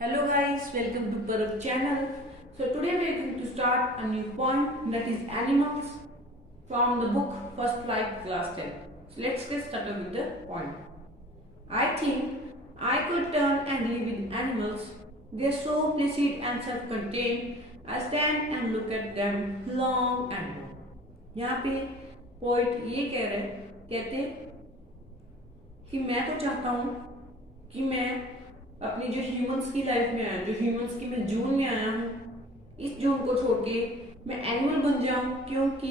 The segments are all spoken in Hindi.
Hello guys, welcome to Parav channel. So today we are going to start a new point, that is animals, from the book First Flight Class 10. So let's get started with the point. I think I could turn and live with animals. They are so placid and self-contained. I stand and look at them long and long. यहाँ पे पोइट ये कह रहे कहते कि मैं तो चाहता हूँ कि मैं अपनी जो ह्यूमंस की लाइफ में आया, जो ह्यूमंस की मैं जून में आया हूँ, इस जून को छोड़ के मैं एनिमल बन जाऊं, क्योंकि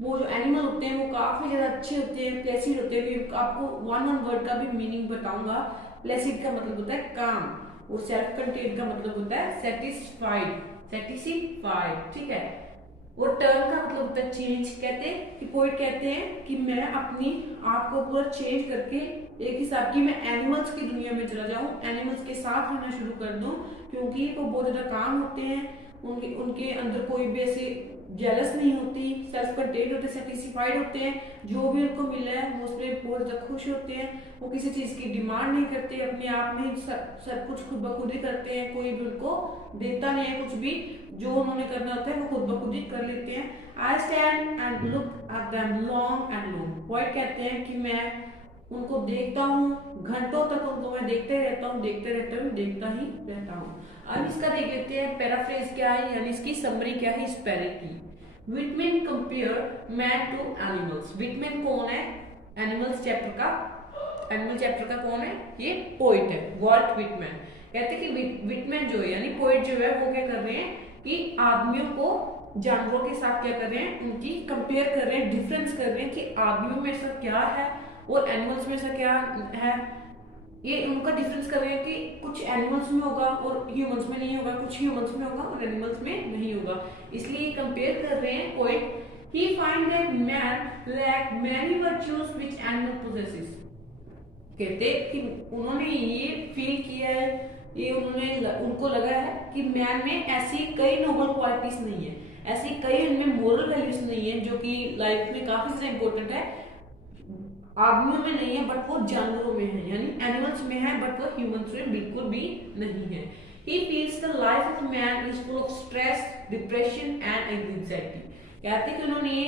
वो जो एनिमल होते हैं वो काफी ज्यादा अच्छे होते हैं, प्लेसिड होते हैं। आपको वन वर्ड का भी मीनिंग बताऊंगा। प्लेसिड का मतलब होता है काम और सेल्फ कंटेंट का मतलब होता है सेटिस्फाइड, सेटिस्फाइड, ठीक है। और टर्न का मतलब होता है चेंज। कहते हैं कि पोइट कहते हैं कि मैं अपनी आप को पूरा चेंज करके एक हिसाब की मैं एनिमल्स की दुनिया में चला जाऊं, एनिमल्स के साथ रहना शुरू कर दूं, क्योंकि वो बहुत ज्यादा काम होते हैं, उनके उनके अंदर कोई भी ऐसी जेलस नहीं होती, सेल्फ कंटेंट होते, सेटिस्फाइड होते हैं। जो भी उनको मिला है वो उसमें बहुत ज्यादा खुश होते हैं। वो किसी चीज की डिमांड नहीं करते, अपने आप में सब कुछ खुद ब खुद ही करते हैं। कोई भी उनको देता नहीं है कुछ भी, जो उन्होंने करना होता है वो खुद ब खुद ही कर लेते हैं। I stand and look at them long and long. Point कहते हैं कि मैं उनको देखता हूँ, घंटों तक उनको मैं देखते रहता हूँ, देखते रहता हूँ। अब इसका देख लेते हैं पैराफ्रेज क्या है, यानी इसकी समरी क्या है इस पैरे की। Whitman compare man to animals. Whitman कौन है? एनिमल्स चैप्टर का, एनिमल चैप्टर का कौन है? ये पोइट है, वॉल्ट विटमैन। कहते हैं कि विटमैन जो है यानी पोइट जो है वो क्या कर रहे हैं कि आदमियों को जानवरों के साथ क्या कर रहे हैं, उनकी कंपेयर कर रहे हैं, डिफरेंस कर रहे हैं कि आदमियों में ऐसा क्या है और एनिमल्स में ऐसा क्या है। ये उनका डिफरेंस कर रहे हैं कि कुछ एनिमल्स में होगा और ह्यूमंस में नहीं होगा, कुछ ह्यूमंस में होगा और एनिमल्स में नहीं होगा, इसलिए कंपेयर कर रहे हैं poet. He find that man lack many virtues which animal possesses. कहते कि उन्होंने ये फील किया है, ये उनको लगा है कि मैन में ऐसी कई नोबल क्वालिटीज नहीं है, ऐसी कई उनमें मोरल वैल्यूज नहीं है जो कि लाइफ में काफी ज्यादा इंपॉर्टेंट है। आदमियों में नहीं है बट वो जानवरों में है, यानी एनिमल्स में है बट वो ह्यूमंस में बिल्कुल भी नहीं है। He feels the life of man is full of stress, depression and anxiety. कहते हैं कि उन्होंने ये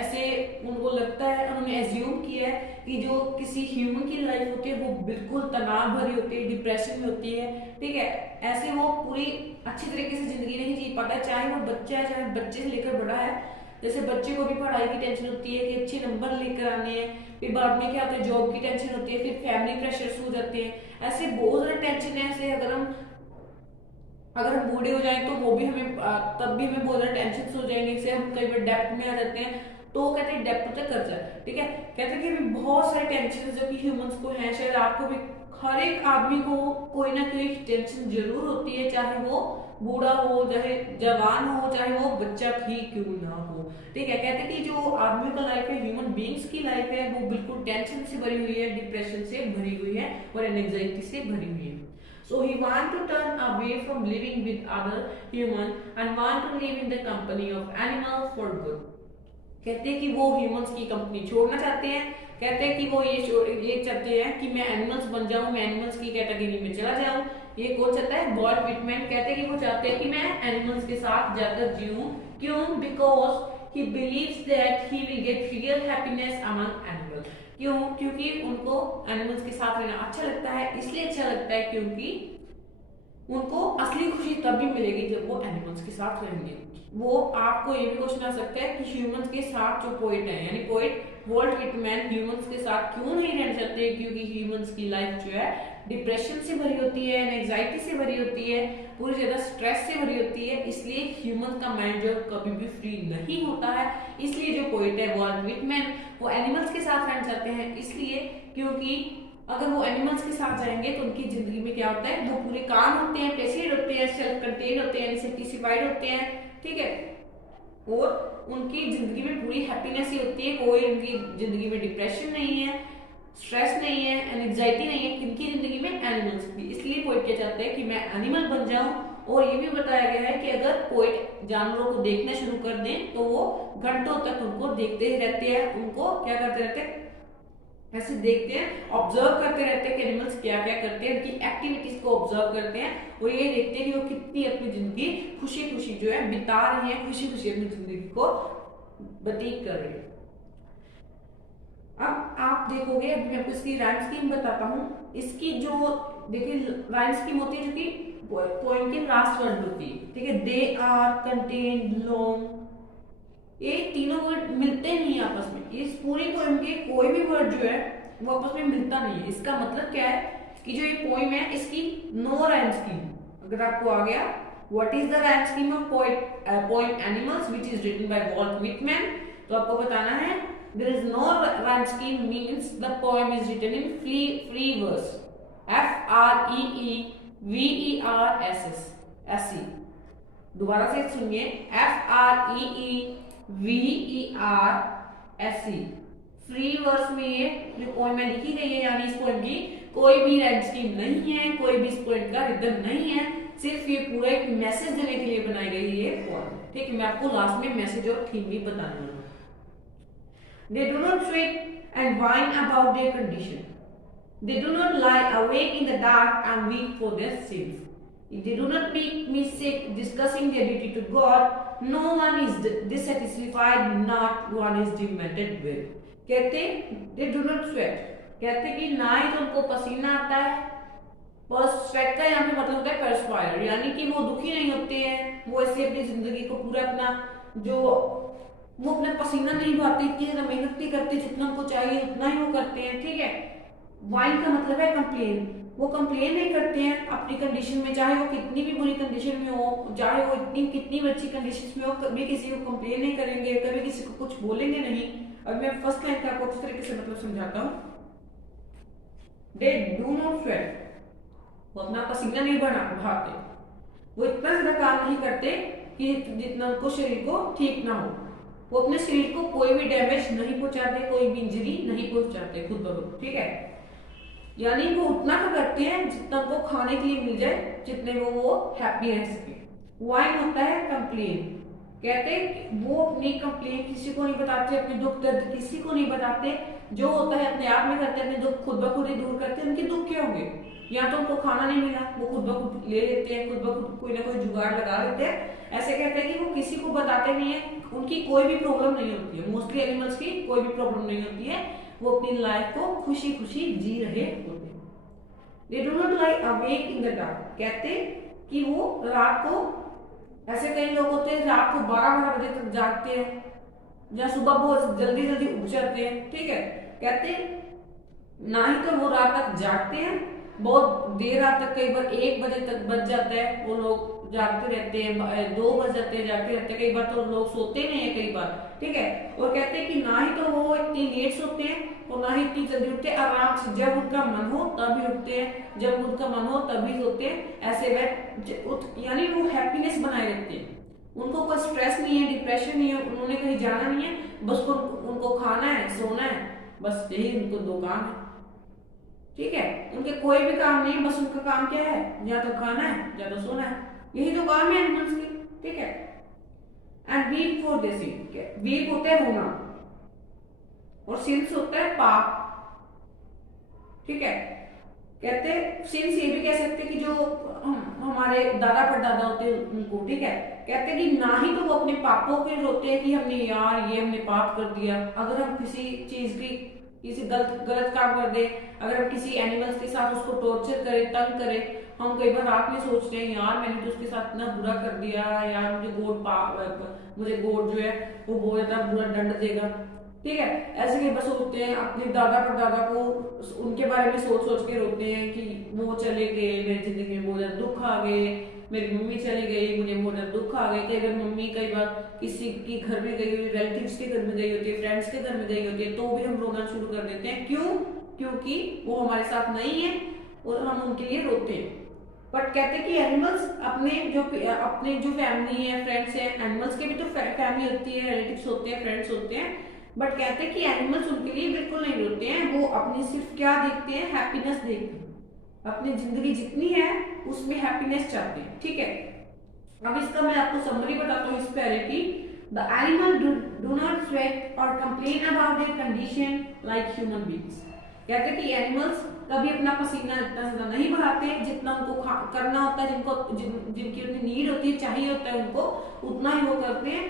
ऐसे उनको लगता है, उन्होंने एज्यूम किया है कि जो किसी ह्यूमन की लाइफ होती है वो बिल्कुल तनाव भरी होती है, डिप्रेशन में होती है, ठीक है। ऐसे वो पूरी अच्छी तरीके से जिंदगी नहीं जी पाता, चाहे वो बच्चा है, चाहे बच्चे से लेकर बड़ा है। जैसे बच्चे को भी पढ़ाई की टेंशन होती है कि अच्छे नंबर लेकर आने हैं, फिर बाद में क्या होता है जॉब की टेंशन होती है, फिर फैमिली प्रेशर्स हो जाते हैं। ऐसे बहुत सारे टेंशन है। ऐसे अगर हम बूढ़े हो जाएं तो वो भी हमें तब भी हमें बहुत सारे टेंशन हो जाएंगे, इससे हम कई बार डेप्थ में आ जाते हैं। तो वो कहते हैं डेप्थ होता है कर्जा, ठीक है। कहते हैं कि बहुत सारे टेंशन जो कि ह्यूमंस को हैं, शायद आपको भी, हर एक आदमी को कोई ना कोई टेंशन जरूर होती है, चाहे वो बूढ़ा हो, चाहे जवान हो, चाहे वो बच्चा ही क्यों ना हो, ठीक है। कहते हैं कि जो आदमी का लाइफ है, ह्यूमन बींग्स की लाइफ है, वो बिल्कुल टेंशन से भरी हुई है, डिप्रेशन से भरी हुई है और एंजाइटी से भरी हुई है। So he want to turn away from living with other human and want to live in the company of animals for good. कहते हैं कि वो ह्यूमंस की कंपनी छोड़ना चाहते हैं। कहते हैं कि वो ये चाहते हैं कि मैं एनिमल्स बन जाऊं, मैं एनिमल्स की कैटेगरी में चला जाऊं। ये कौन चाहता है? Walt Whitman. कहते हैं कि वो चाहते हैं कि मैं एनिमल्स के साथ जाकर जीऊं। क्यों? Because he believes that he will get real happiness among animals. क्यों? क्योंकि उनको एनिमल्स के साथ रहना अच्छा लगता है। इसलिए अच्छा लगता है क्योंकि उनको असली खुशी तब भी मिलेगी जब वो एनिमल्स के साथ रहेंगे। वो आपको ये भी क्वेश्चन आ सकता है कि ह्यूमंस के साथ जो पोइट है, यानी पोइट वॉल्ट विटमैन ह्यूमंस के साथ क्यों नहीं रहना चाहते? क्योंकि ह्यूमंस की लाइफ जो है डिप्रेशन से भरी होती है, एंजाइटी से भरी होती है, पूरी ज्यादा स्ट्रेस से भरी होती है। इसलिए ह्यूमन का माइंड जो कभी भी फ्री नहीं होता है। इसलिए जो पोइट है वॉल्ट विटमैन वो एनिमल्स के साथ रहना चाहते हैं, इसलिए क्योंकि अगर वो एनिमल्स के साथ जाएंगे तो उनकी जिंदगी में क्या होता है, वो पूरे काम होते हैं, प्लेसिड होते हैं, सेल्फ कंटेन होते हैं, सेटिस्फाइड होते हैं, ठीक है। और उनकी जिंदगी में पूरी हैप्पीनेस ही होती है, कोई उनकी जिंदगी में डिप्रेशन नहीं है, स्ट्रेस नहीं है, एंजाइटी नहीं है, किनकी जिंदगी में? एनिमल्स की। इसलिए पोइट क्या चाहते हैं कि मैं एनिमल बन जाऊं। और ये भी बताया गया है कि अगर पोइट जानवरों को देखना शुरू कर दें तो वो घंटों तक उनको देखते ही रहते हैं, उनको क्या करते रहते हैं, ऐसे देखते हैं, ऑब्जर्व करते रहते हैं कि एनिमल्स क्या क्या करते हैं, उनकी एक्टिविटीज को ऑब्जर्व करते हैं और ये देखते हैं कि वो कितनी अपनी जिंदगी खुशी खुशी जो है बिता रही है, खुशी खुशी अपनी जिंदगी को व्यतीत कर रही है। अब आप देखोगे, अभी मैं आपको इसकी राइम स्कीम बताता हूँ। इसकी जो देखिए राइम स्कीम होती है जो कि पोएम के लास्ट वर्ड होती है, ठीक है। दे आर, कंटेन, बिलोंग, ये तीनों वर्ड मिलते नहीं है आपस में। इस पूरी पोएम के कोई भी वर्ड जो है वो आपस में मिलता नहीं है। इसका मतलब क्या है कि जो ये पोएम है इसकी नो राइम स्कीम। अगर आपको आ गया what is the rhyme scheme of poem animals which is written by Walt Whitman, तो आपको बताना है there is no rhyme scheme means the poem is written in free verse, FREEVERSS। दोबारा से सुनिए, FREEVERSE। फ्री वर्स में ये जो पोएम में लिखी गई है, यानी इस पोएम की कोई भी राइम स्कीम नहीं है, कोई भी इस पोएम का रिदम नहीं है, सिर्फ ये पूरा एक मैसेज देने के लिए बनाई गई ये पोएम, ठीक है। मैं आपको लास्ट में मैसेज और थीम भी बताने वाला हूँ। They do not sweat and whine about their condition. They do not lie awake in the dark and weep for their sins. They do not make me sick discussing their duty to God. No one is dissatisfied, not one is demented with. कहते they do not sweat, कहते कि ना ही तो उनको पसीना आता है, पर स्वेट का यहाँ पे मतलब होता है perspire, यानी कि वो दुखी नहीं होते हैं, वो ऐसे अपनी जिंदगी को पूरा अपना जो वो अपना पसीना नहीं बहाते, इतनी ज्यादा मेहनत नहीं करते, जितना उनको चाहिए उतना ही वो करते हैं, ठीक है। वाइन का मतलब है कंप्लेन, वो कंप्लेन नहीं करते हैं अपनी कंडीशन में, चाहे वो कितनी भी बुरी कंडीशन में हो, चाहे वो इतनी कितनी भी अच्छी कंडीशन में हो, कभी किसी को कंप्लेन नहीं करेंगे, कभी किसी को कुछ बोलेंगे नहीं। और मैं फर्स्ट लाइन का आपको इस तरीके से मतलब समझाता हूँ। दे डू नॉट स्वेट, वो अपना पसीना नहीं बहाते, वो इतना ज्यादा काम नहीं करते कि जितना उनको शरीर को ठीक ना हो, वो अपने शरीर को कोई भी डैमेज नहीं पहुंचाते, कोई भी इंजरी नहीं पहुंचाते खुद ब खुद, ठीक है। यानी वो उतना का करते हैं जितना उनको खाने के लिए मिल जाए, जितने में वो हैप्पी रह सके। वाइन होता है कंप्लेन, कहते वो अपनी कंप्लेन किसी को नहीं बताते, अपने दुख दर्द किसी को नहीं बताते, जो होता है अपने आप में करते हैं, अपने दुख खुद ब खुद ही दूर करते हैं। उनके दुख क्या होंगे, या तो उनको खाना नहीं मिला, वो खुद ब खुद ले लेते हैं, खुद ब खुद कोई ना कोई जुगाड़ लगा लेते हैं। ऐसे कहते हैं कि वो किसी को बताते नहीं है, उनकी कोई भी प्रॉब्लम नहीं होती है, मोस्टली एनिमल्स की कोई भी प्रॉब्लम नहीं होती है, वो अपनी लाइफ को खुशी खुशी जी रहे होते हैं। They do not lie awake in the dark, कहते कि वो रात को, ऐसे कई लोग होते हैं रात को 12-12 बजे तक जागते हैं, या सुबह बहुत जल्दी जल्दी उठ जाते हैं, ठीक है। कहते ना ही तो वो रात तक जागते हैं, बहुत देर रात तक, कई बार 1 बजे तक बज जाता है, वो लोग जागते रहते हैं, 2 बज जाते हैं जागते रहते हैं, कई बार तो लोग सोते नहीं है कई बार, ठीक है। और कहते हैं कि ना ही तो वो इतनी लेट सोते हैं और ना ही इतनी जल्दी उठते हैं, आराम से जब उनका मन हो तभी उठते हैं, जब उनका मन हो तभी सोते हैं, ऐसे वह यानी वो हैप्पीनेस बनाए रखते हैं, उनको कोई स्ट्रेस नहीं है, डिप्रेशन नहीं है, उन्होंने कहीं जाना नहीं है, बस उनको खाना है, सोना है, बस यही उनको 2 काम है, ठीक है। उनके कोई भी काम नहीं, बस उनका काम क्या है, या तो खाना है या तो सोना है, यही तो काम है एनिमल्स की, ठीक है। And weep for this, weep होता है रोना और सिंस होता है पाप, ठीक है। कहते सिंस ये भी कह सकते कि जो हमारे दादा परदादा होते हैं उनको, ठीक है। कहते हैं कि ना ही तो वो अपने पापों के रोते हैं कि हमने यार ये हमने पाप कर दिया, अगर हम किसी चीज की किसी गलत काम कर दे, अगर हम किसी एनिमल्स के साथ उसको टॉर्चर करें, तंग करें, हम कई बार रात में सोचते हैं यार मैंने तो उसके साथ इतना बुरा कर दिया यार, मुझे गॉड जो है वो बहुत ज्यादा बुरा दंड देगा, ठीक है। ऐसे कई बार सोचते हैं, अपने दादा परदादा को उनके बारे में सोच सोच के रोते हैं कि वो चले गए, मेरी जिंदगी में बहुत ज्यादा दुख आ गए, मेरी मम्मी चली गई, मुझे बहुत ज्यादा दुख आ गए। कि अगर मम्मी कई बार किसी की घर में गई हुई, रिलेटिव्स के घर में गई होती है, फ्रेंड्स के घर में गई होती है, तो भी हम रोना शुरू कर देते हैं, क्यों? क्योंकि वो हमारे साथ नहीं है और हम उनके लिए रोते हैं। बट कहते हैं कि एनिमल्स अपने जो फैमिली है, फ्रेंड्स है, एनिमल्स के भी तो फैमिली होती है, रिलेटिव्स होते हैं, फ्रेंड्स होते हैं, बट कहते हैं कि एनिमल्स उनके लिए बिल्कुल नहीं रोते हैं, वो अपनी सिर्फ क्या देखते हैं, हैप्पीनेस देखते हैं, अपनी जिंदगी जितनी है उसमें हैप्पीनेस चाहते हैं, ठीक है। अब इसका मैं आपको समरी बताता हूँ इस पहले की। The animal do not sweat or complain about their condition like human beings. कहते हैं कि एनिमल्स कभी अपना पसीना इतना ज्यादा नहीं बहाते जितना उनको करना होता है, जिनकी उतनी नीड होती है, चाहिए होता है उनको, उतना ही वो करते हैं।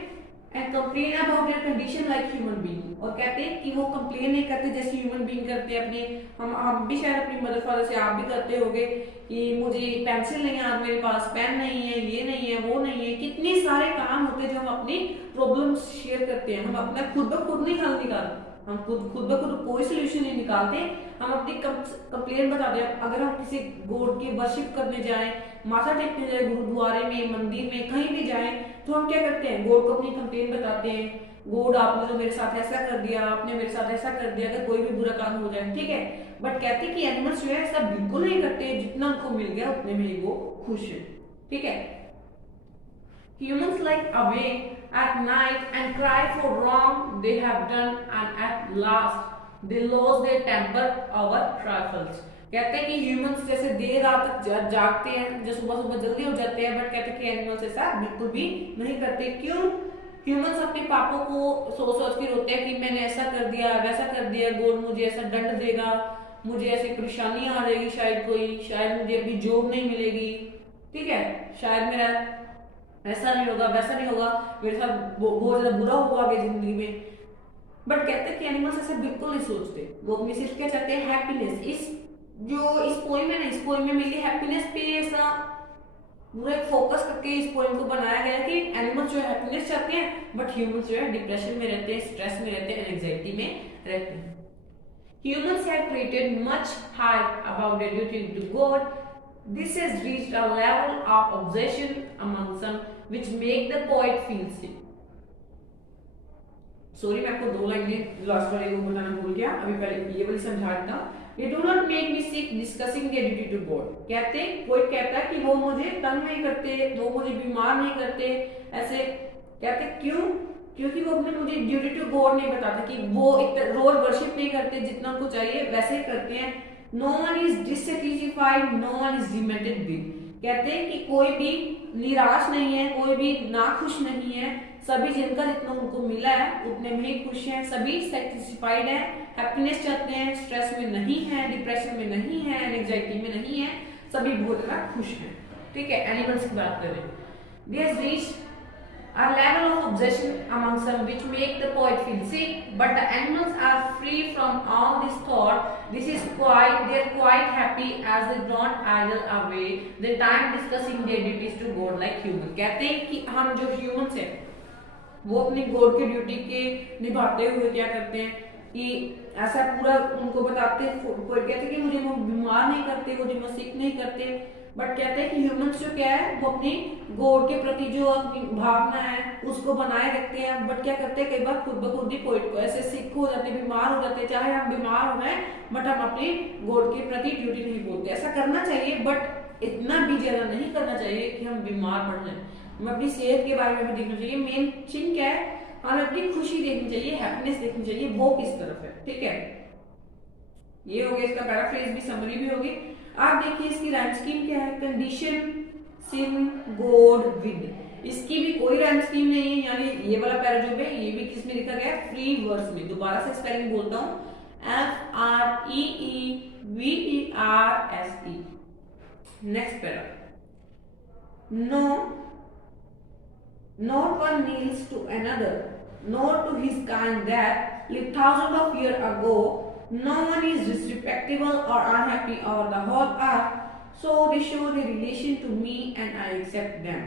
And complain about their condition like human being, और कहते हैं कि वो कंप्लेन नहीं करते जैसे ह्यूमन बीइंग करते हैं अपने। हम भी शायद अपनी मदर फादर से, आप भी करते होगे कि मुझे पेंसिल नहीं है, मेरे पास पेन नहीं है, ये नहीं है, वो नहीं है। कितने सारे काम होते हैं जो हम अपनी प्रॉब्लम्स शेयर करते हैं, हम अपना खुद ब खुद नहीं हल निकालते, हम खुद ब खुद कोई सोल्यूशन नहीं निकालते, हम अपनी कंप्लेन बताते हैं। अगर हम किसी गॉड की वर्शिप करने जाएं, माथा टेकने जाए, गुरुद्वारे में, मंदिर में, कहीं भी जाएं, तो हम क्या करते हैं, गॉड को अपनी कंप्लेन बताते हैं। गॉड आपने तो मेरे साथ ऐसा कर दिया, आपने मेरे साथ ऐसा कर दिया, अगर कोई भी बुरा काम हो जाए, ठीक है। बट कहते हैं कि एनिमल्स जो है ऐसा बिल्कुल नहीं करते, जितना उनको मिल गया उतने में ही वो खुश है, ठीक है। Humans lie awake at night and cry for wrong they have done, and at last they lose their temper over trifles. कहते हैं कि ह्यूमंस जैसे देर रात तक जागते हैं, जो सुबह सुबह जल्दी हो जाते हैं, बट कहते हैं कि एनिमल्स ऐसा बिल्कुल भी नहीं करते। क्यों? ह्यूमंस अपने पापों को सोच सोच के रोते हैं कि मैंने ऐसा कर दिया, वैसा कर दिया, गॉड मुझे ऐसा दंड देगा, मुझे ऐसी परेशानी आ जाएगी, शायद मुझे अभी जॉब नहीं मिलेगी, ठीक है, शायद मेरा ऐसा नहीं होगा, वैसा नहीं होगा, मेरे साथ बहुत ज्यादा बुरा होगा आगे जिंदगी में। बट कहते हैं कि एनिमल्स ऐसे बिल्कुल नहीं सोचते, वो अपनी सिर्फ क्या चाहते हैं, हैप्पीनेस। इस पोएम है ना, इस पोएम में मेनली हैप्पीनेस पे ऐसा पूरा एक फोकस करके इस पोएम को बनाया गया है कि एनिमल्स जो है हैप्पीनेस चाहते हैं, बट ह्यूमंस जो है डिप्रेशन में रहते हैं, स्ट्रेस में रहते हैं, एंजाइटी में रहते हैं। Humans have created much hype about their duty to God. This has reached a level of obsession among some which make the poet feel sick. Sorry, मैं आपको 2 लाइनें लास्ट वाले को बताना भूल गया, अभी पहले ये वाली समझा देता हूँ। They do not make me sick discussing their duty to God. कहते, कोई कहता है कि वो मुझे तंग नहीं करते, वो मुझे बीमार नहीं करते, ऐसे कहते क्यों? क्योंकि वो अपने मुझे ड्यूटी टू गॉड नहीं बताते, कि वो एक रोज वर्शिप नहीं करते, जितना उनको चाहिए वैसे ही करते हैं। No one is dissatisfied, no one is demented with. कहते हैं कि कोई भी निराश नहीं है, कोई भी नाखुश नहीं है, सभी जिनका जितना उनको मिला है उतने में ही खुश हैं, सभी सेटिस्फाइड हैं, हैप्पीनेस चाहते हैं, स्ट्रेस में नहीं है, डिप्रेशन में नहीं है, एंजाइटी में नहीं है, सभी बहुत ज्यादा खुश हैं, ठीक है। एनिमल्स की बात करें, they has reached a level of obsession among some which make the poet feel sick, but the animals are free from all this thought. They're quite happy as they don't idle away their time discussing their duties to God like humans. कहते हैं कि हम जो humans हैं वो अपनी गॉड की ड्यूटी के निभाते हुए क्या करते हैं कि ऐसा पूरा उनको बताते, कहते हैं कि मुझे वो बीमार नहीं करते, मुझे वो सिक नहीं करते, बट कहते हैं कि ह्यूमंस जो क्या है वो अपनी गॉड के प्रति जो अपनी भावना है उसको बनाए रखते हैं, बट क्या करते हैं कई बार खुद ब खुद ही पोइट को ऐसे सिक हो जाते, बीमार हो जाते, चाहे हम बीमार हो गए बट हम अपनी गॉड के प्रति ड्यूटी नहीं बोलते। ऐसा करना चाहिए बट इतना भी ज्यादा नहीं करना चाहिए कि हम बीमार पड़ जाए। हमें अपनी सेहत के बारे में भी देखना चाहिए, मेन चिंग क्या है, हमें अपनी खुशी देखनी चाहिए, हैप्पीनेस देखनी चाहिए, वो किस तरफ है, ठीक है। ये हो गया इसका पैराफ्रेज भी, समरी भी होगी। आप देखिए इसकी राइम स्कीम क्या है, कंडीशन, सिन, गॉड, विद। इसकी भी कोई राइम स्कीम नहीं है, यानी ये वाला पैरा जो है ये भी किसमें लिखा गया है, फ्री वर्ड्स में। दोबारा से स्पेलिंग बोलता हूँ, FREEVERSE। Next para, no not one kneels to another, nor to his kind that lived thousands of years ago. No one is disrespectful or unhappy over the whole earth, so they show their relation to me and I accept them.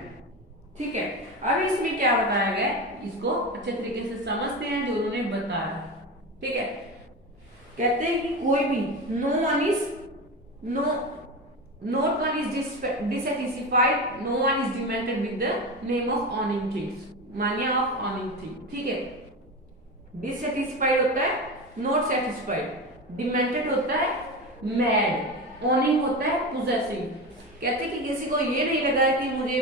ठीक है, अब इसमें क्या बताया गया है, इसको अच्छे तरीके से समझते हैं जो उन्होंने बताया, ठीक है। कहते हैं कि कोई भी, not one is dissatisfied, no one is demented with the name of owning things, mania of owning things, ठीक है। dissatisfied होता है not satisfied, demented होता है mad, owning होता है possessing। कहते हैं कि किसी को ये नहीं लगा है कि मुझे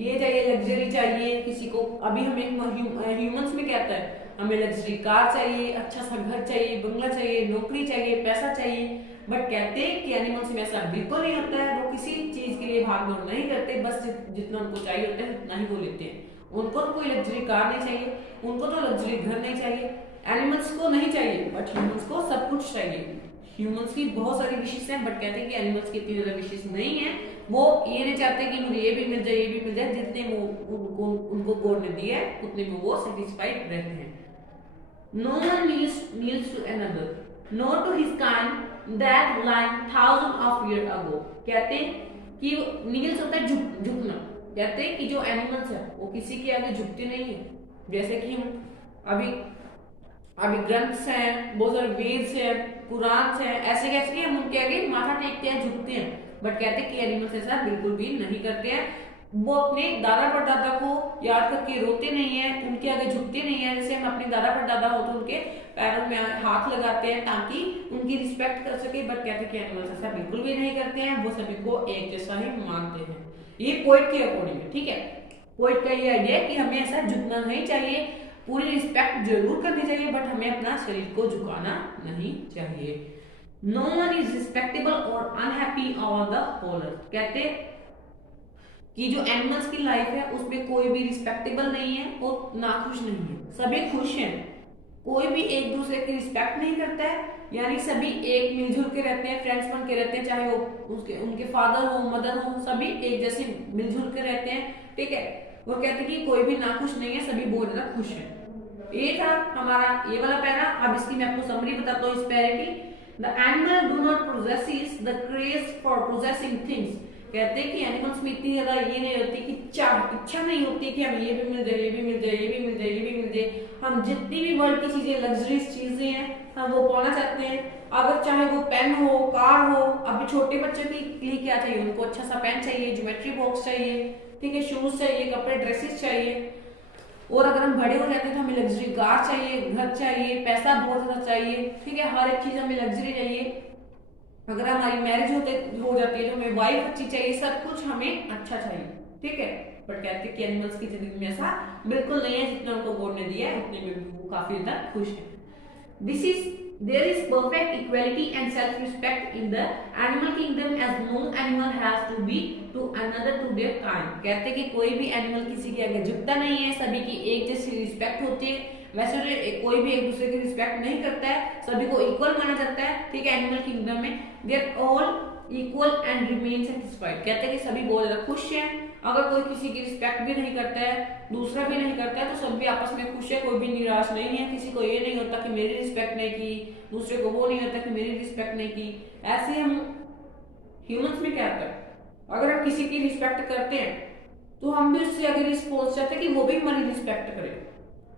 ये चाहिए, लग्जरी चाहिए, किसी को अभी हमें ह्यूमंस में कहता है हमें लग्जरी कार चाहिए, अच्छा सा घर चाहिए, बंगला चाहिए, नौकरी चाहिए, पैसा चाहिए, बट कहते हैं कि एनिमल्स में ऐसा बिल्कुल नहीं होता है। वो किसी चीज के लिए भाग दौड़ नहीं करते, बस जितना उनको चाहिए होता है उतना ही वो लेते हैं। उनको तो कोई लग्जरी कार नहीं चाहिए, उनको तो लग्जरी घर नहीं चाहिए, एनिमल्स को नहीं चाहिए, बट ह्यूमंस को सब कुछ चाहिए। ह्यूमंस की बहुत सारी विशेष हैं, बट कहते हैं कि एनिमल्स की इतनी ज्यादा विशेष नहीं है। वो ये नहीं चाहते कि मुझे ये भी मिल जाए, ये भी मिल जाए, जितने वो उनको गॉड ने दिया है उतने में वो सेटिस्फाइड रहते हैं। No one kneels to another, nor to his kind that lying thousands of years ago। कहते हैं कि नील्स होता है झुकना। कहते हैं कि जो एनिमल्स है वो किसी के आगे झुकते नहीं है। जैसे कि हम अभी ग्रंथ्स हैं, बहुत सारे वेद्स हैं, कुरान हैं, ऐसे कैसे हम उनके आगे माथा टेकते हैं, झुकते हैं, बट कहते हैं कि एनिमल्स ऐसा बिल्कुल भी नहीं करते हैं। वो अपने दादा परदादा को याद करके रोते नहीं है, उनके आगे झुकते नहीं है। जैसे हम अपने दादा परदादा हो तो उनके पैरों में हाथ लगाते हैं ताकि उनकी रिस्पेक्ट कर सके, बट कहते हैं कि एनिमल्स ऐसा बिल्कुल भी नहीं करते हैं, वो सभी को एक जैसा ही मानते हैं। ये पोइट के अकॉर्डिंग है, ठीक है। पोइट का ये आइडिया है कि हमें ऐसा झुकना नहीं चाहिए, पूरी रिस्पेक्ट जरूर करनी चाहिए, बट हमें अपना शरीर को झुकाना नहीं चाहिए। नो वन इज रिस्पेक्टेबल और unhappy on the whole earth. कहते कि जो एनिमल्स की लाइफ है उसमें कोई भी रिस्पेक्टेबल नहीं है और नाखुश नहीं है, सभी खुश हैं। कोई भी एक दूसरे की रिस्पेक्ट नहीं करता है, यानी सभी एक मिलजुल के रहते हैं, फ्रेंड्स बन के रहते हैं, चाहे वो उनके फादर हो, मदर हो, सभी एक जैसे मिलजुल के रहते हैं, ठीक है। वो कहते हैं कि कोई भी नाखुश नहीं है, सभी बहुत ज्यादा खुश हैं। ये था हमारा ये वाला पैरा। अब इसकी मैं आपको समरी बताता हूँ इस पैरे की। The animal do not possesses the craze for possessing things. कहते हैं कि एनिमल्स में इतनी ज्यादा ये नहीं होती कि इच्छा नहीं होती कि हमें ये भी मिल जाए, ये भी मिल जाए, ये भी मिल जाए, ये भी मिल जाए। हम जितनी भी वर्ल्ड की चीजें, लग्जरीज चीजें हैं, हम वो पाना चाहते हैं। अगर चाहे वो पेन हो, कार हो, अभी छोटे बच्चे के लिए क्या चाहिए, उनको अच्छा सा पेन चाहिए, ज्योमेट्री बॉक्स चाहिए, ठीक है, शूज चाहिए, कपड़े, ड्रेसेस चाहिए। और अगर हम बड़े हो जाते हैं तो हमें लग्जरी कार चाहिए, घर चाहिए, पैसा बहुत ज्यादा चाहिए, ठीक है, हर एक चीज हमें लग्जरी चाहिए। अगर हमारी मैरिज हो जाती है तो हमें वाइफ अच्छी चाहिए, सब कुछ हमें अच्छा चाहिए, ठीक है। बट कहते हैं कि एनिमल्स की जिंदगी में ऐसा बिल्कुल नहीं है, जितना उनको गॉड ने दिया है उतने में वो काफी ज्यादा खुश है। There is perfect equality and self-respect in the animal kingdom as no animal has to be to another to their kind। कहते हैं कि कोई भी एनिमल किसी के आगे झुकता नहीं है, सभी की एक जैसी रिस्पेक्ट होती है। वैसे कोई भी एक दूसरे की रिस्पेक्ट नहीं करता है, सभी को इक्वल माना जाता है, ठीक है। एनिमल किंगडम में they are all equal and remain satisfied. कहते हैं कि सभी बहुत ज्यादा खुश हैं। अगर कोई किसी की रिस्पेक्ट भी नहीं करता है, दूसरा भी नहीं करता है, तो सब भी आपस में खुश है, कोई भी निराश नहीं है। किसी को ये नहीं होता कि मेरी रिस्पेक्ट नहीं की, दूसरे को वो नहीं होता कि मेरी रिस्पेक्ट नहीं की। ऐसे हम ह्यूमंस में क्या होता है, अगर हम किसी की रिस्पेक्ट करते हैं तो हम भी उससे आगे रिस्पॉन्स चाहते हैं कि वो भी हमारी रिस्पेक्ट करे।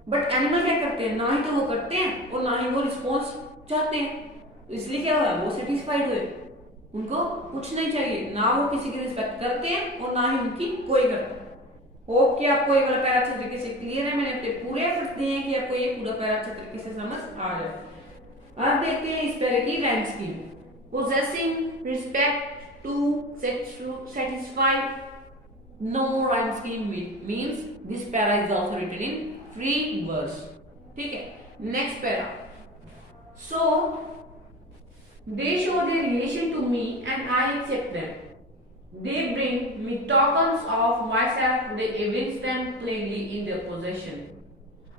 बट एनिमल क्या करते हैं, ना ही तो वो करते हैं और ना ही वो रिस्पॉन्स चाहते हैं। इसलिए क्या हुआ, वो सेटिस्फाइड हुए, उनको कुछ नहीं चाहिए, ना वो किसी की रिस्पेक्ट करते हैं और ना ही उनकी कोई करता है। होप कि आपको ये वाला पैरा अच्छे तरीके से क्लियर है। मैंने अपने पूरे एफर्ट्स दिए हैं कि आपको ये पूरा पैरा अच्छे तरीके से समझ आ जाए। अब देखते हैं इस पैरे की rhyme scheme. Possessing respect to satisfy no rhyme scheme means this para is also written in free verse, ठीक है। Next para, so they show their relation to me and I accept them. They bring me tokens of myself, they evince them plainly in their possession.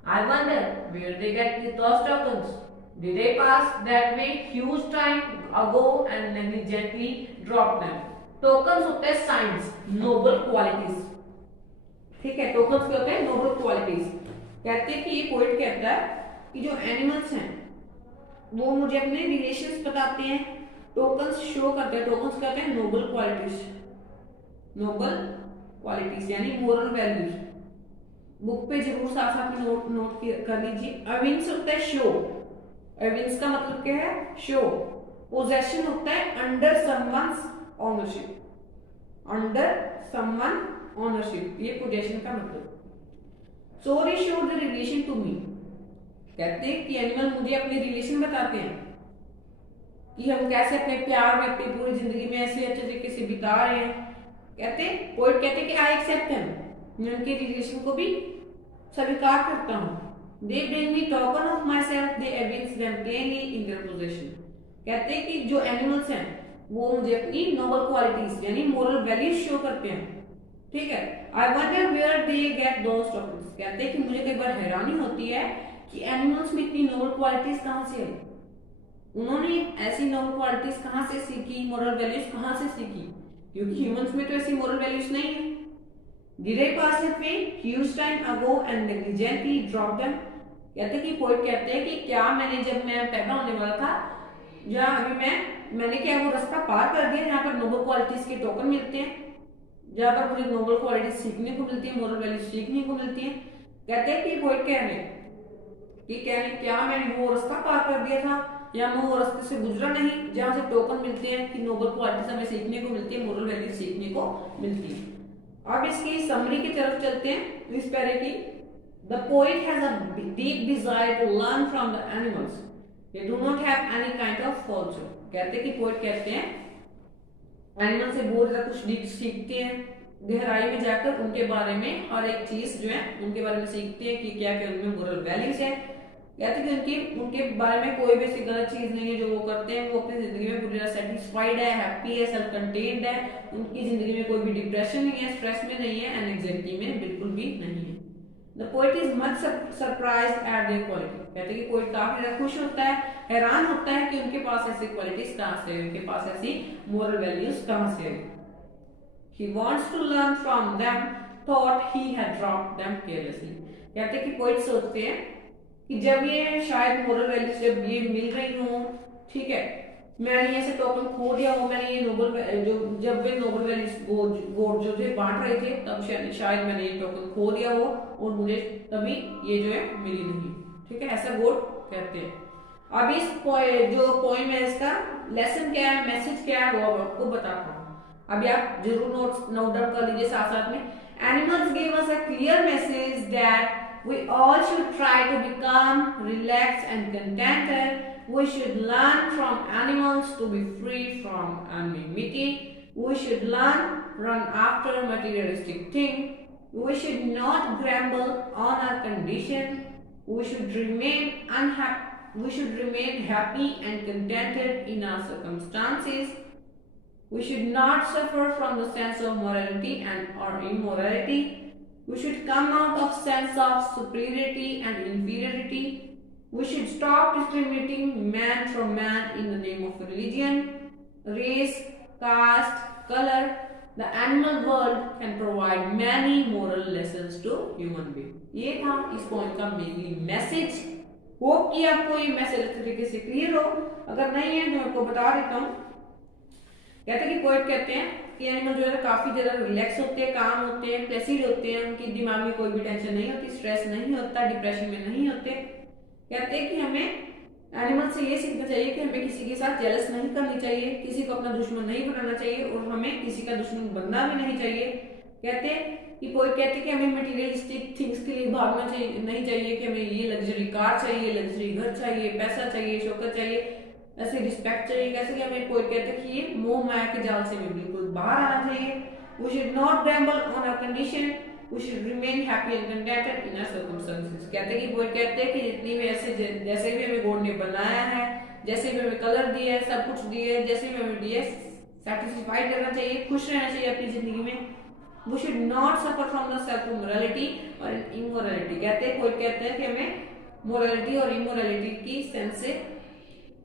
I wonder where they get those tokens. Did they pass that way huge time ago and negligently drop them? Tokens होते हैं साइंस, नोबल क्वालिटीज, ठीक है। टोकन्स क्या होते हैं, नोबल क्वालिटीज। कहते हैं कि ये पोइट कहता है कि जो एनिमल्स हैं वो मुझे अपने रिलेशंस बताते हैं, टोकन्स शो करते हैं। टोकन्स कहते हैं नोबल क्वालिटीज, नोबल क्वालिटीज यानी मोरल वैल्यूज। बुक पे जरूर साथ साथ में नोट कर लीजिए। एविंस होता है शो, एविंस का मतलब क्या है, शो। पोजेशन होता है under someone's ownership, under someone ownership, ये पोजेशन का मतलब। So they show the relation to me. कहते हैं कि एनिमल मुझे अपने रिलेशन बताते हैं कि हम कैसे अपने प्यार में अपनी पूरी जिंदगी में ऐसे अच्छे तरीके से बिता रहे हैं। कहते हैं, पोएट कहते हैं कि आई एक्सेप्ट देम, मैं उनके रिलेशन को भी स्वीकार करता हूँ। They bring me token of myself, they evince them plainly in their possession. कहते हैं कि जो एनिमल्स हैं वो मुझे अपनी नोबल क्वालिटीज यानी मोरल वैल्यूज शो करते हैं, ठीक है। I wonder where they get those tokens. कहते हैं कि मुझे कई बार हैरानी होती है कि एनिमल्स में इतनी नोबल क्वालिटीज कहां से आई। उन्होंने ऐसी नोबल क्वालिटीज कहाँ से सीखी, मोरल वैल्यूज कहाँ से सीखी, क्योंकि ह्यूमंस में तो ऐसी मोरल वैल्यूज नहीं है। Did I pass it way huge time ago and negligently drop them? कहते कि पोइट कहते हैं कि क्या मैंने जब मैं पैदा होने वाला था या अभी मैंने क्या वो रास्ता पार कर दिया जहाँ पर नोबल क्वालिटीज के टोकन मिलते हैं, जहाँ पर मुझे नोबल क्वालिटीज सीखने को मिलती है, मोरल वैल्यूज सीखने को मिलती है। कहते हैं कि पोइट कह रहे कि क्या मैंने वो रास्ता पार कर दिया था या मैं वो रास्ते से गुजरा नहीं जहाँ से टोकन मिलते हैं कि नोबल क्वालिटीज हमें सीखने को मिलती है, मोरल वैल्यूज सीखने को मिलती है। अब इसकी समरी की तरफ चलते हैं इस पैरे की। The poet has a deep desire to learn from the animals. They do not have any kind of falsehood. कहते हैं कि पोएट कहते हैं एनिमल से बहुत ज्यादा कुछ डीप सीखते हैं, गहराई में जाकर उनके बारे में हर एक चीज जो है उनके बारे में सीखते हैं कि क्या क्या उनमें मोरल वैल्यूज है। कहते हैं कि उनके बारे में कोई भी ऐसी गलत चीज नहीं है जो वो करते हैं, वो अपनी जिंदगी में पूरी तरह सेटिस्फाइड है, हैप्पी है, सेल्फ कंटेन्ड है, उनकी जिंदगी में कोई भी डिप्रेशन नहीं है, स्ट्रेस में नहीं है, एंजाइटी में बिल्कुल भी नहीं है। The poet is much surprised at their quality. कहते हैं कि पोएट काफी ज्यादा खुश होता है, हैरान होता है कि उनके पास ऐसी क्वालिटीज कहाँ से है, उनके पास ऐसी मोरल वैल्यूज कहाँ से है। He wants to learn from them, thought he had dropped them carelessly. कहते हैं कि पोएट सोचते हैं कि जब ये शायद मोरल वैल्यूज जब ये मिल रही हो, ठीक है, मैंने ऐसे टोकन खो दिया हो, मैंने ये नोबल जो जब वे नोबल वैल्यूज गोड जो थे बांट रहे थे तब शायद मैंने ये टोकन खो दिया हो और मुझे तभी ये जो है मिली नहीं, ठीक है, ऐसा गोड कहते हैं। अब इस जो पोइम है इसका लेसन क्या है, मैसेज क्या है, वो आपको बताता हूँ। अभी आप जरूर नोट डाउन कर लीजिए साथ साथ में। Animals give us a clear message that we all should try to become relaxed and contented. We should learn from animals to be free from enmity. We should run after materialistic things. We should not grumble on our condition. We should remain unhappy. We should remain happy and contented in our circumstances. We should not suffer from the sense of morality and or immorality. We should come out of sense of superiority and inferiority. We should stop discriminating man from man in the name of religion, race, caste, color. The animal world can provide many moral lessons to human being. ये था इस पॉइंट का मेनली मैसेज। होप कि आपको ये मैसेज अच्छे तरीके से क्लियर हो, अगर नहीं है तो मैं आपको बता देता हूँ। कहते हैं कि पोएट कहते हैं कि एनिमल जो है काफी ज्यादा रिलैक्स होते हैं, काम होते हैं, प्लेसिड होते हैं, उनकी दिमाग में कोई भी टेंशन नहीं होती, स्ट्रेस नहीं होता, डिप्रेशन में नहीं होते। कहते हैं कि हमें एनिमल से ये सीखना चाहिए कि हमें किसी के साथ जेलस नहीं करनी चाहिए, किसी को अपना दुश्मन नहीं बनाना चाहिए और हमें किसी का दुश्मन बनना भी नहीं चाहिए। कहते हैं कि पोएट कहते हैं कि हमें मटेरियलिस्टिक थिंग्स के लिए भागना चाहिए नहीं चाहिए कि हमें ये लग्जरी कार चाहिए, लग्जरी घर चाहिए, पैसा चाहिए, शौकत चाहिए, ऐसे रिस्पेक्ट चाहिए। कैसे कि हमें कोई कहते हैं कि ये मोह माया के जाल से भी बिल्कुल बाहर आना चाहिए। We should not gamble on our condition. We should remain happy and contented in our circumstances. कहते हैं कि पोएट कहते हैं कि जितनी भी ऐसे जैसे भी हमें गॉड ने बनाया है, जैसे भी हमें कलर दिया है, सब कुछ दिया है, जैसे भी हमें दिया है, सेटिस्फाइड करना चाहिए, खुश रहना चाहिए अपनी जिंदगी में। We should not suffer from the self morality और immorality. कहते हैं पोएट कहते हैं कि हमें मोरालिटी और इमोरालिटी की सेंस से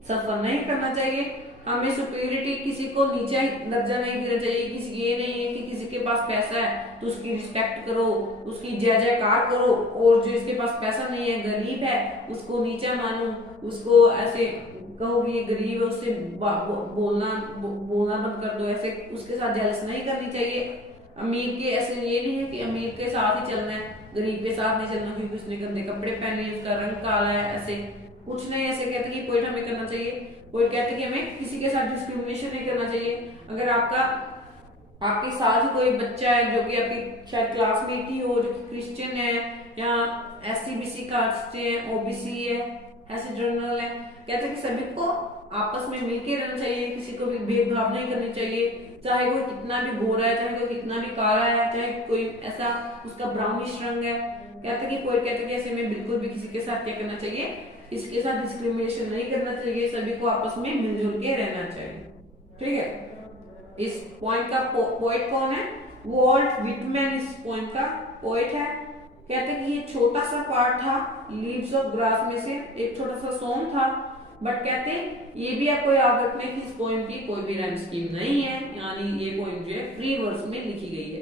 सफर नहीं करना चाहिए। हमें सुपीरियरिटी, किसी को नीचा दर्जा नहीं देना चाहिए। किसी ये नहीं है कि किसी के पास पैसा है तो उसकी रिस्पेक्ट करो, उसकी जय जयकार करो, और जो इसके पास पैसा नहीं है, गरीब है, उसको नीचा मानो, उसको ऐसे कहो कि ये गरीब है, उससे बोलना बंद कर दो, ऐसे उसके साथ जेलस नहीं करनी चाहिए। अमीर के ऐसे ये नहीं है कि अमीर के साथ ही चलना है, गरीब के साथ नहीं चलना क्योंकि उसने गंदे कपड़े पहने, उसका रंग काला है, ऐसे कुछ नहीं। ऐसे कहते कि पोएट हमें करना चाहिए। पोएट कहते कि हमें किसी के साथ डिस्क्रिमिनेशन नहीं करना चाहिए। अगर आपके साथ ही कोई बच्चा है जो कि आपकी शायद क्लासमेट ही हो, जो कि क्रिश्चियन है या SC/BC कास्ट से है, OBC है, ऐसे जनरल है, कहते कि सभी को आपस में मिलकर रहना चाहिए, किसी को भी भेदभाव नहीं करनी चाहिए, चाहे कोई कितना भी गोरा है, चाहे कोई कितना भी काला है, चाहे कोई ऐसा उसका ब्राउनिश रंग है। कहते कि पोएट कहते कि ऐसे में बिल्कुल भी किसी के साथ क्या करना चाहिए, इसके साथ डिस्क्रिमिनेशन नहीं करना चाहिए, सभी को आपस में मिलजुल के रहना चाहिए। ठीक है, इस पॉइंट का पोएट कौन है? वॉल्ट विटमैन इस पॉइंट का पोएट है। कहते हैं कि ये छोटा सा पार्ट था लीव्स ऑफ ग्रास में से, एक छोटा सा सॉन्ग था बट कहते ये भी आपको याद रखना है कि इस पोएम की कोई भी राइम स्कीम नहीं है, यानी ये पोएम जो है फ्री वर्स में लिखी गई है।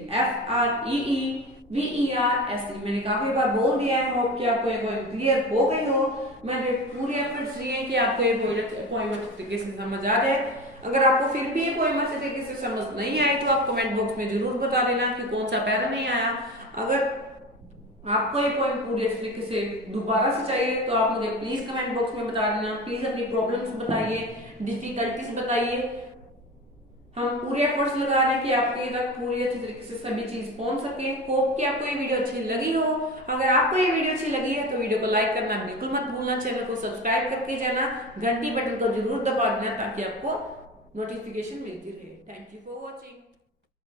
FREEVERS। मैंने काफी बार बोल दिया है, होप कि आपको ये पोएम क्लियर हो गई हो। मैंने पूरी एफर्ट्स लिए कि आपको ये पोएम अच्छे तरीके से समझ आ जाए। अगर आपको फिर भी ये पोएम अच्छे तरीके से समझ नहीं आई तो आप कमेंट बॉक्स में जरूर बता देना कि कौन सा पैरा नहीं आया। अगर आपको ये पोएम पूरी अच्छे तरीके से दोबारा से चाहिए तो आप मुझे प्लीज कमेंट बॉक्स में बता देना। प्लीज अपनी प्रॉब्लम्स बताइए, डिफिकल्टीज बताइए। हम पूरे एफर्ट्स लगा रहे हैं कि आपके तक पूरी अच्छी तरीके से सभी चीज पहुंच सके। होप कि आपको ये वीडियो अच्छी लगी हो। अगर आपको ये वीडियो अच्छी लगी है तो वीडियो को लाइक करना बिल्कुल मत भूलना, चैनल को सब्सक्राइब करके जाना, घंटी बटन को जरूर दबा देना ताकि आपको नोटिफिकेशन मिलती रहे। Thank you for watching.